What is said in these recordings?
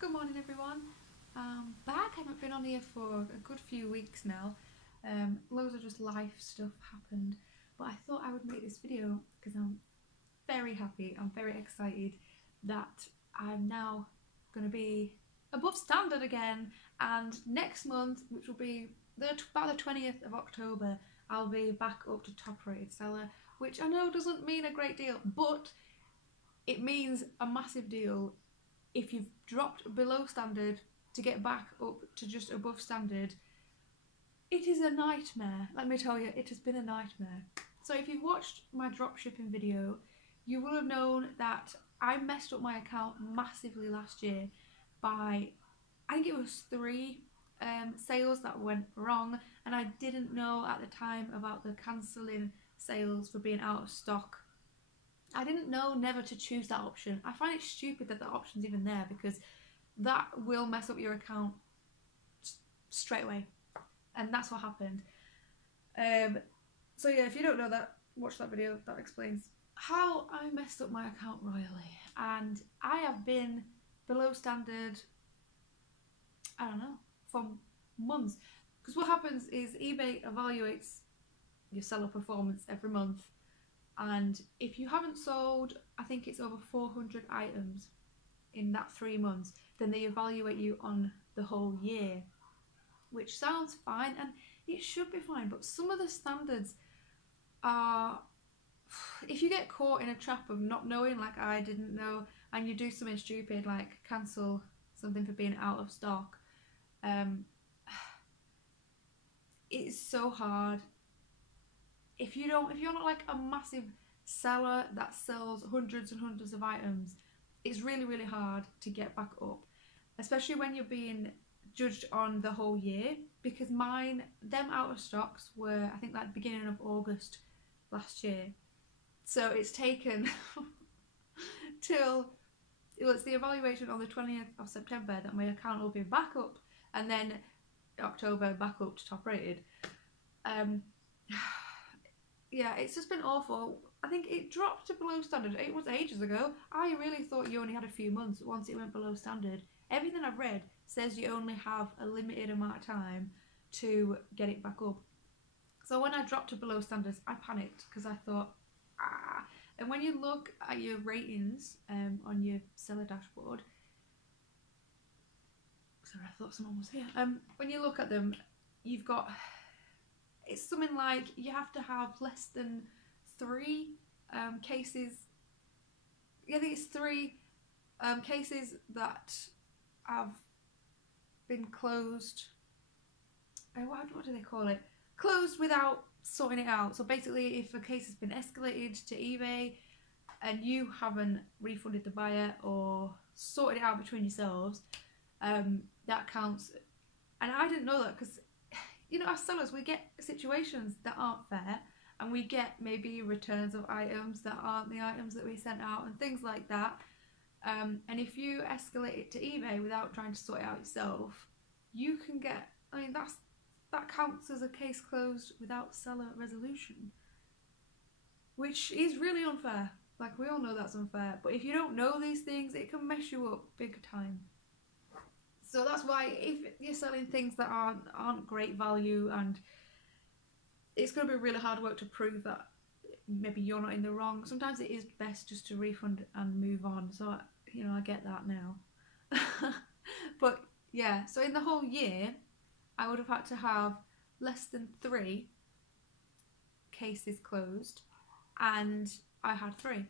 Good morning everyone. Back, I haven't been on here for a good few weeks now. Loads of just life stuff happened, but I thought I would make this video because I'm very happy, I'm very excited that I'm now going to be above standard again, and next month, which will be about the 20th of October, I'll be back up to top rated seller, which I know doesn't mean a great deal, but it means a massive deal. If you've dropped below standard to get back up to just above standard, it is a nightmare. Let me tell you, it has been a nightmare. So if you've watched my dropshipping video, you will have known that I messed up my account massively last year by, I think it was 3 sales that went wrong, and I didn't know at the time about the cancelling sales for being out of stock. I didn't know never to choose that option. I find it stupid that option's even there, because that will mess up your account straight away, and that's what happened. So yeah, if you don't know that, watch that video. That explains how I messed up my account royally, and I have been below standard, I don't know, for months. Because what happens is eBay evaluates your seller performance every month, and if you haven't sold, I think it's over 400 items in that 3 months, then they evaluate you on the whole year, which sounds fine, and it should be fine, but some of the standards are, if you get caught in a trap of not knowing, like I didn't know, and you do something stupid like cancel something for being out of stock, it's so hard. If you're not like a massive seller that sells hundreds and hundreds of items, it's really, really hard to get back up, especially when you're being judged on the whole year, because them out of stocks were, I think, like beginning of August last year. So it's taken till, well, it's the evaluation on the 20th of September that my account will be back up, and then October back up to top rated. Yeah, it's just been awful. I think it dropped to below standard. It was ages ago. I really thought you only had a few months once it went below standard. Everything I've read says you only have a limited amount of time to get it back up. So when I dropped to below standards, I panicked because I thought, ah. And when you look at your ratings on your seller dashboard, sorry, I thought someone was here. When you look at them, you've got, it's something like you have to have less than 3 cases. I think it's 3 cases that have been closed. What do they call it? Closed without sorting it out. So basically, if a case has been escalated to eBay and you haven't refunded the buyer or sorted it out between yourselves, that counts. And I didn't know that, because, you know, as sellers, we get situations that aren't fair, and we get maybe returns of items that aren't the items that we sent out and things like that. And if you escalate it to eBay without trying to sort it out yourself, you can get, I mean, that counts as a case closed without seller resolution, which is really unfair. Like, we all know that's unfair, but if you don't know these things, it can mess you up big time. So that's why if you're selling things that aren't great value, and it's going to be really hard work to prove that maybe you're not in the wrong, sometimes it is best just to refund and move on. So, you know, I get that now. But yeah, so in the whole year, I would have had to have less than 3 cases closed, and I had 3.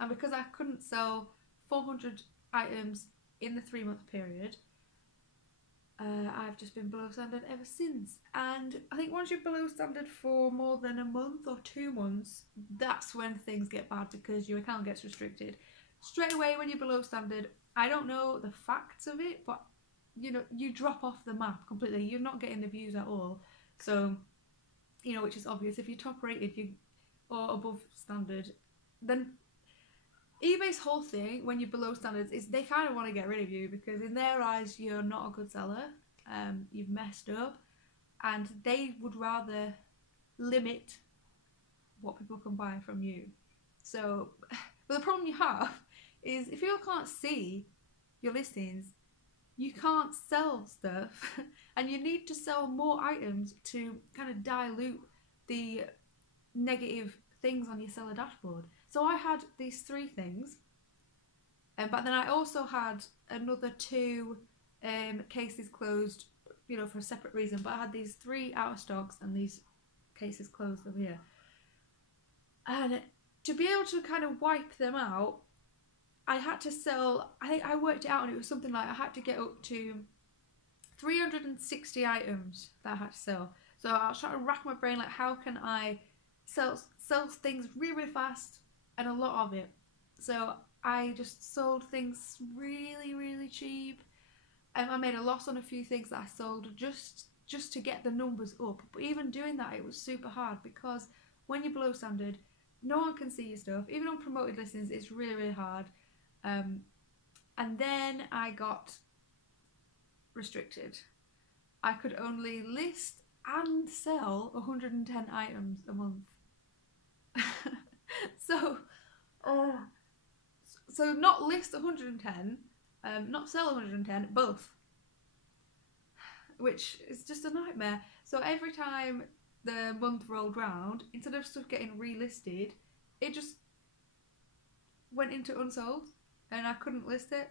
And because I couldn't sell 400 items in the 3-month period, I've just been below standard ever since. And I think once you're below standard for more than a month or 2 months, that's when things get bad, because your account gets restricted straight away when you're below standard. I don't know the facts of it, but you know, you drop off the map completely. You're not getting the views at all. So, you know, which is obvious. If you're top rated, or above standard, then eBay's whole thing when you're below standards is they kind of want to get rid of you, because in their eyes you're not a good seller, you've messed up, and they would rather limit what people can buy from you. So, but the problem you have is if people can't see your listings, you can't sell stuff and you need to sell more items to kind of dilute the negative things on your seller dashboard. So I had these 3 things, but then I also had another 2 cases closed, you know, for a separate reason, but I had these 3 out of stocks and these cases closed over here. And to be able to kind of wipe them out, I had to sell, I think I worked it out and it was something like I had to get up to 360 items that I had to sell. So I was trying to rack my brain, like how can I sell things really, really fast and a lot of it. So I just sold things really, really cheap. I made a loss on a few things that I sold just to get the numbers up. But even doing that, it was super hard because when you're below standard, no one can see your stuff. Even on promoted listings, it's really, really hard. And then I got restricted. I could only list and sell 110 items a month. So not list 110, not sell 110, both. Which is just a nightmare. So every time the month rolled round, instead of stuff getting relisted, it just went into unsold and I couldn't list it.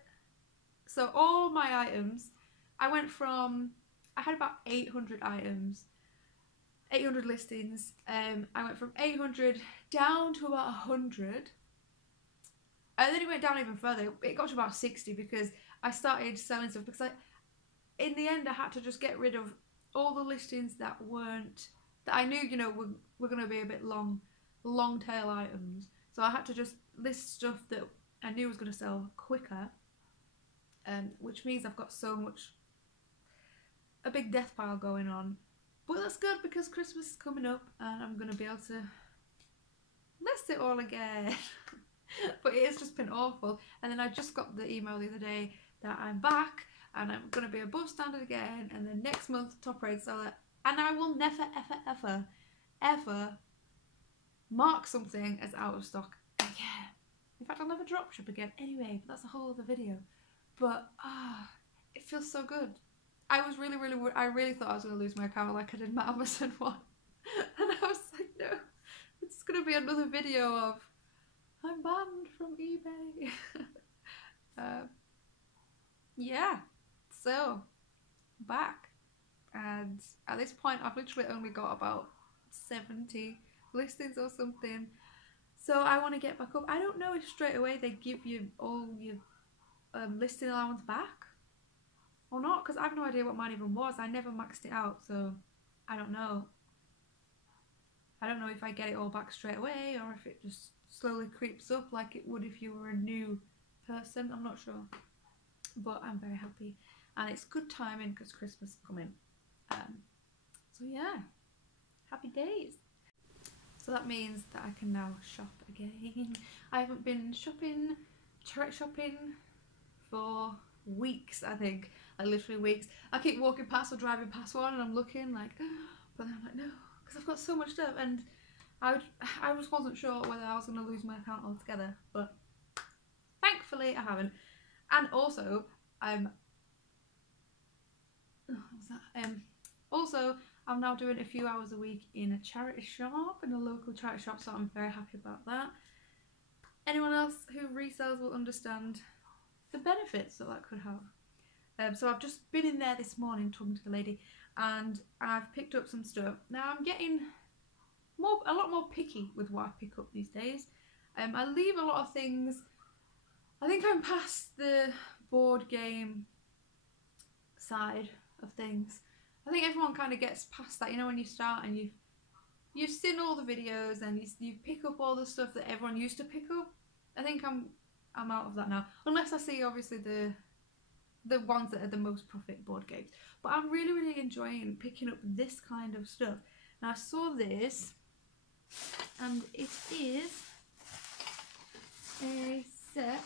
So all my items, I had about 800 items, 800 listings. I went from 800 down to about 100. And then it went down even further. It got to about 60 because I started selling stuff, because in the end I had to just get rid of all the listings that I knew, you know, were going to be a bit long tail items. So I had to just list stuff that I knew was going to sell quicker, which means I've got a big death pile going on. But that's good because Christmas is coming up and I'm going to be able to list it all again. But it has just been awful. And then I just got the email the other day that I'm back and I'm going to be above standard again, and then next month top rated seller, and I will never ever mark something as out of stock again. In fact, I'll never drop ship again anyway, but that's a whole other video. But it feels so good. I was really worried. I really thought I was going to lose my account like I did my Amazon one. And I was like, no, it's going to be another video of I'm banned from eBay. Yeah, so back, and at this point I've literally only got about 70 listings or something, so I want to get back up. I don't know if straight away they give you all your listing allowance back or not, because I have no idea what mine even was. I never maxed it out, so I don't know. I don't know if I get it all back straight away or if it just slowly creeps up like it would if you were a new person. I'm not sure, but I'm very happy, and it's good timing because Christmas is coming. So yeah, happy days. So that means that I can now shop again. I haven't been charity shopping for weeks, I think, like literally weeks. I keep walking past or driving past one and I'm looking like, but then I'm like, no, because I've got so much stuff, and I just wasn't sure whether I was going to lose my account altogether, but thankfully I haven't. And also, I'm now doing a few hours a week in a charity shop, in a local charity shop, so I'm very happy about that. Anyone else who resells will understand the benefits that could have. So I've just been in there this morning talking to the lady, and I've picked up some stuff. Now I'm getting a lot more picky with what I pick up these days. I leave a lot of things. I think I'm past the board game side of things. I think everyone kind of gets past that, you know, when you start and you've seen all the videos and you pick up all the stuff that everyone used to pick up. I think I'm out of that now, unless I see obviously the ones that are the most profit board games. But I'm really enjoying picking up this kind of stuff. Now I saw this, and it is a set.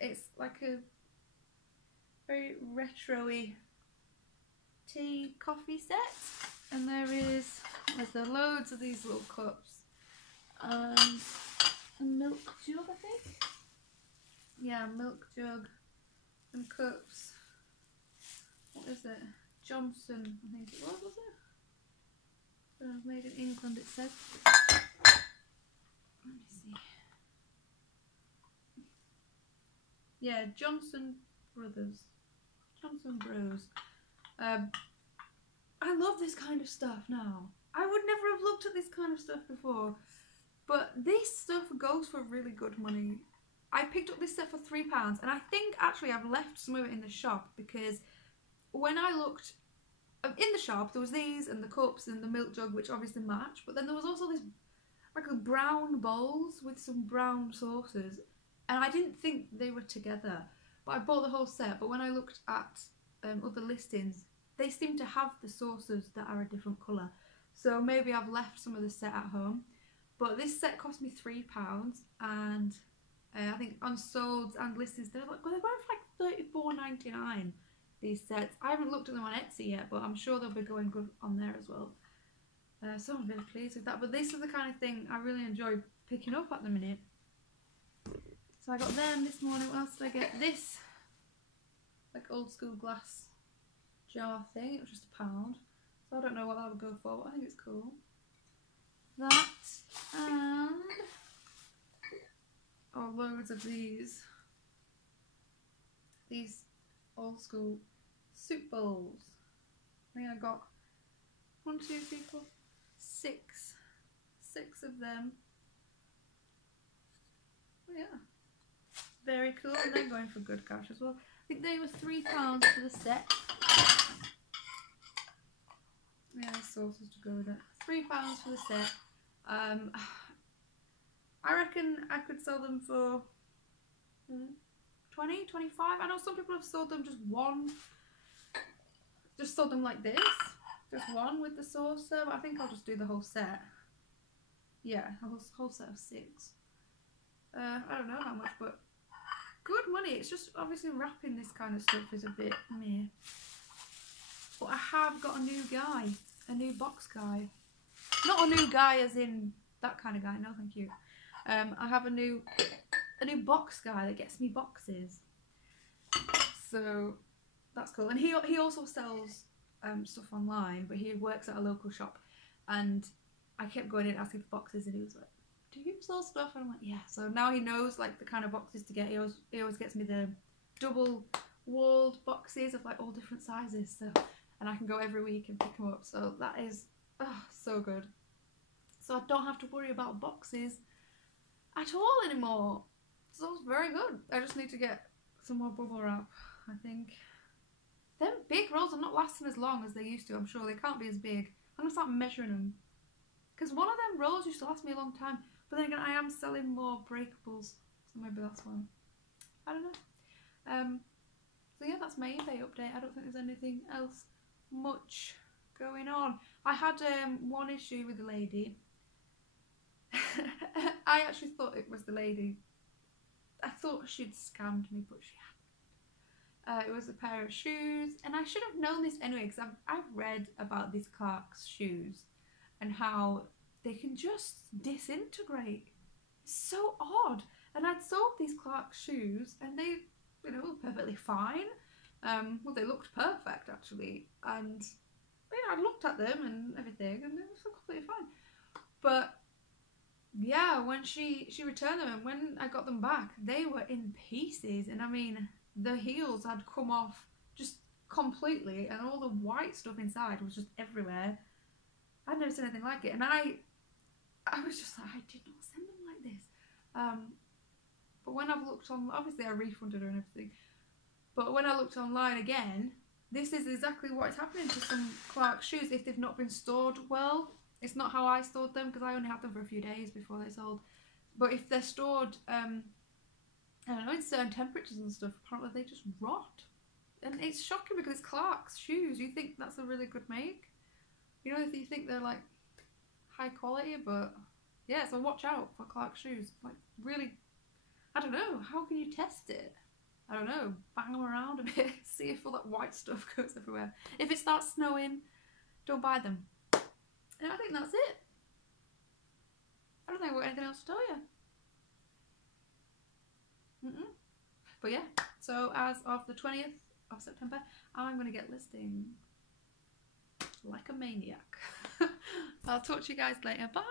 It's like a very retro-y tea coffee set. And there's loads of these little cups. A milk jug, I think. Yeah, milk jug and cups. What is it? Johnson, I think it was it? Made in England, it says. Let me see. Yeah, Johnson Brothers. Johnson Bros. I love this kind of stuff now. I would never have looked at this kind of stuff before, but this stuff goes for really good money. I picked up this set for £3, and I think actually I've left some of it in the shop, because when I looked in the shop there was these and the cups and the milk jug, which obviously match, but then there was also this like brown bowls with some brown saucers, and I didn't think they were together, but I bought the whole set. But when I looked at other listings, they seem to have the saucers that are a different colour, so maybe I've left some of the set at home. But this set cost me £3, and I think on Solds and listings they're going for like $34.99. These sets, I haven't looked at them on Etsy yet, but I'm sure they'll be going good on there as well. So I'm very pleased with that. But this is the kind of thing I really enjoy picking up at the minute. So I got them this morning. What else did I get? This like old school glass jar thing. It was just £1. So I don't know what that would go for, but I think it's cool. That and loads of these old school soup bowls. I think I got 1, 2, 3, 4, 6 of them. Oh, yeah, very cool, and they're going for good cash as well. I think they were £3 for the set. Yeah, sauces to go with it. £3 for the set. I reckon I could sell them for 20, 25. I know some people have sold them just sold them like this, just one with the saucer, but I think I'll just do the whole set. Yeah, a whole set of 6. I don't know how much, but good money. It's just obviously wrapping this kind of stuff is a bit meh. But I have got a new guy, a new box guy. Not a new guy as in that kind of guy, no thank you. I have a new box guy that gets me boxes. So that's cool. And he also sells stuff online, but he works at a local shop, and I kept going in asking for boxes, and he was like, do you sell stuff? And I'm like, yeah. So now he knows like the kind of boxes to get. He always gets me the double walled boxes of like all different sizes, so, and I can go every week and pick them up. So that is so good. So I don't have to worry about boxes at all anymore. So it's very good. I just need to get some more bubble wrap, I think. Them big rolls are not lasting as long as they used to. I'm sure they can't be as big. I'm gonna start measuring them, because one of them rolls used to last me a long time, but then again I am selling more breakables, so maybe that's why. I don't know. So yeah, that's my eBay update. I don't think there's anything else much going on. I had one issue with the lady. I actually thought it was the lady. I thought she'd scammed me, but she hadn't. It was a pair of shoes, and I should have known this anyway, because I've read about these Clarks shoes and how they can just disintegrate. It's so odd. And I'd sold these Clarks shoes, and they, were perfectly fine. Well, they looked perfect actually, and I looked at them and everything, and they were completely fine. But yeah, when she returned them, and when I got them back, they were in pieces, and I mean, the heels had come off just completely, and all the white stuff inside was just everywhere. I'd never seen anything like it, and I was just like, I did not send them like this. But when I've looked on, obviously I refunded her and everything, but when I looked online again, this is exactly what is happening to some Clarks shoes if they've not been stored well. It's not how I stored them, because I only had them for a few days before they sold. But if they're stored, I don't know, in certain temperatures and stuff, apparently they just rot. And it's shocking, because it's Clarks shoes. You think that's a really good make. You think they're like high quality, but yeah, so watch out for Clarks shoes. Like, really, I don't know, how can you test it? I don't know, bang them around a bit, see if all that white stuff goes everywhere. If it starts snowing, don't buy them. And I think that's it. I don't think I've got anything else to tell you. But yeah, so as of the 20th of September, I'm going to get listing like a maniac. I'll talk to you guys later. Bye.